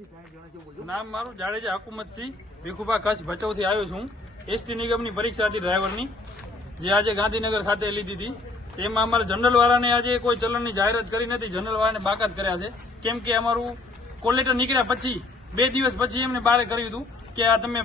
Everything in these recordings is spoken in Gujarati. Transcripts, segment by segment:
નામ મારું જાડેજા હકુમતસિંહ ભીખુભા કચ્છ ભચાઉથી આવ્યો છું. એસટી નિગમની પરીક્ષા હતી ડ્રાઈવરની જે આજે ગાંધીનગર ખાતે લીધી હતી. તેમાં અમારા જનરલવાળાને આજે કોઈ ચલણની જાહેરાત કરી નથી જનરલવાળાને બાકાત કર્યા છે. કેમ કે અમારું કોલેટર નીકળ્યા પછી બે દિવસ પછી એમને બારે કર્યું હતું કે આ તમે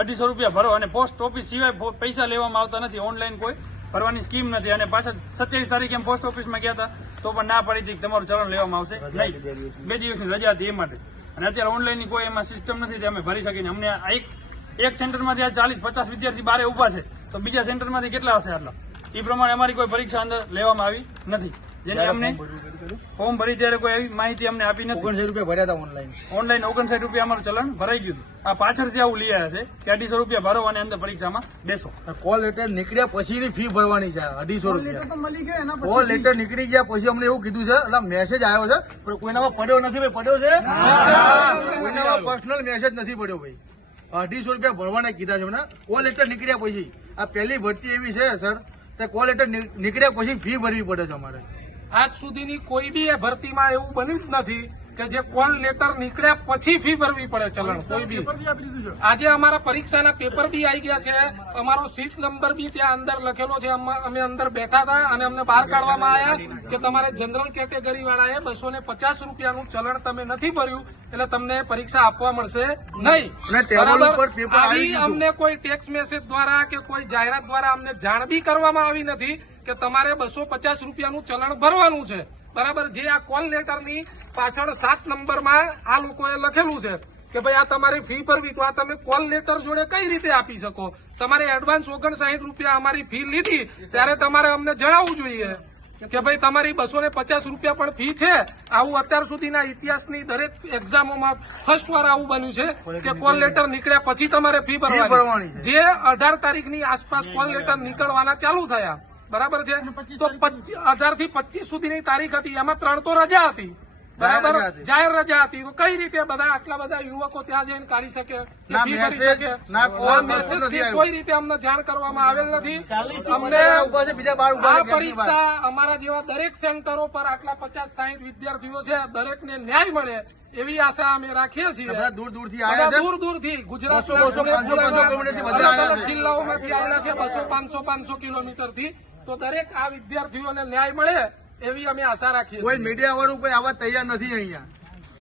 અઢીસો રૂપિયા ભરો અને પોસ્ટ ઓફિસ સિવાય પૈસા લેવામાં આવતા નથી ઓનલાઈન કોઈ ભરવાની સ્કીમ નથી. અને પાછા સત્યાવીસ તારીખે એમ પોસ્ટ ઓફિસમાં ગયા હતા તો પણ ના પડી હતી તમારું ચલણ લેવામાં આવશે. નહીં બે દિવસની રજા હતી એ માટે. અને અત્યારે ઓનલાઈનની કોઈ એમાં સિસ્ટમ નથી અમે ભરી શકીને અમને એક એક સેન્ટરમાંથી આ ચાલીસ, પચાસ વિદ્યાર્થી બારે ઊભા છે. તો બીજા સેન્ટરમાંથી કેટલા હશે આટલા? એ પ્રમાણે અમારી કોઈ પરીક્ષા અંદર લેવામાં આવી નથી. જેની અમને ફોર્મ ભરી ત્યારે કોઈ એવી માહિતી અમને આપી નથી. ઓગણસાઠ રૂપિયા ભર્યા હતા ઓનલાઈન ઓનલાઈન ઓગણસાઠ રૂપિયા અમારું ચલણ ભરાઈ ગયું આ પાછળથી આવું લઈ આવ્યા છે. કે અઢીસો રૂપિયા ભરો અને અંદર પરીક્ષામાં બેસો. કોલ લેટર નીકળ્યા પછીની ફી ભરવાની છે. અઢીસો રૂપિયા. કોલ લેટર નીકળી ગયા પછી અમને એવું કીધું છે એટલે મેસેજ આવ્યો છે પણ કોઈનામાં પડ્યો નથી ભાઈ પડ્યો છે? કોઈનામાં પર્સનલ મેસેજ નથી પડ્યો ભાઈ. અઢીસો રૂપિયા ભરવાના કીધા છે મને કોલ લેટર નીકળ્યા પછી. આ પહેલી ભરતી એવી છે સર કે કોલ લેટર નીકળ્યા પછી ફી ભરવી પડે છે અમારે. આજ સુધીની કોઈ બી ભરતીમાં એવું બન્યું જ નથી કે જે કોલ લેટર નીકળ્યા પછી ફી ભરવી પડે ચલણ કોઈ બી. આજે અમારા પરીક્ષાના પેપર બી આવી ગયા છે અમારો સીટ નંબર બી ત્યાં અંદર લખેલો છે અમે અંદર બેઠા હતા અને અમને બહાર કાઢવામાં આવ્યા કે તમારે જનરલ કેટેગરી વાળાએ બસો ને પચાસ રૂપિયાનું ચલણ તમે નથી ભર્યું એટલે તમને પરીક્ષા આપવા મળશે નહીં. આવી અમને કોઈ ટેક્સ મેસેજ દ્વારા કે કોઈ જાહેરાત દ્વારા અમને જાણ બી કરવામાં આવી નથી કે તમારે બસો પચાસ રૂપિયાનું ચલણ ભરવાનું છે. બરાબર? જે આ કોલ લેટરની પાછળ સાત નંબરમાં આ લોકોએ લખેલું છે કે ભાઈ આ તમારી ફી ભરવી તો આ તમે કોલ લેટર જોડે કઈ રીતે આપી શકો? તમારે એડવાન્સ ઓગણસાઠ રૂપિયા અમારી ફી લીધી ત્યારે તમારે અમને જણાવવું જોઈએ કે ભાઈ તમારી બસો ને પચાસ રૂપિયા પણ ફી છે. આવું અત્યાર સુધીના ઇતિહાસની દરેક એક્ઝામોમાં ફર્સ્ટ વાર આવું બન્યું છે કે કોલ લેટર નીકળ્યા પછી તમારે ફી ભરવાની. ભરવાની જે અઢાર તારીખની આસપાસ કોલ લેટર નીકળવાના ચાલુ થયા. બરાબર છે? તો અઢારથી પચીસ સુધીની તારીખ હતી. એમાં ત્રણ તો રજા હતી. બરાબર? જાહેર રજા હતી. તો કઈ રીતે બધા આટલા બધા યુવકો ત્યાં જઈને કાઢી શકે? ના ના ના. કોઈ રીતે અમને જાણ કરવામાં આવેલ નથી. અમને આ. પરીક્ષા અમારા જેવા દરેક સેન્ટરો પર આટલા પચાસ સાહીઠ વિદ્યાર્થીઓ છે દરેકને ન્યાય મળે એવી આશા અમે રાખીએ છીએ. દૂર દૂરથી દૂર દૂરથી ગુજરાત. જિલ્લાઓમાંથી આવેલા છે બસો પાંચસો પાંચસો કિલોમીટરથી તો દરેક આ વિદ્યાર્થીઓને ન્યાય મળે એવી અમે આશા રાખીએ કોઈ મીડિયા વાળું કોઈ આવા તૈયાર નથી અહીંયા.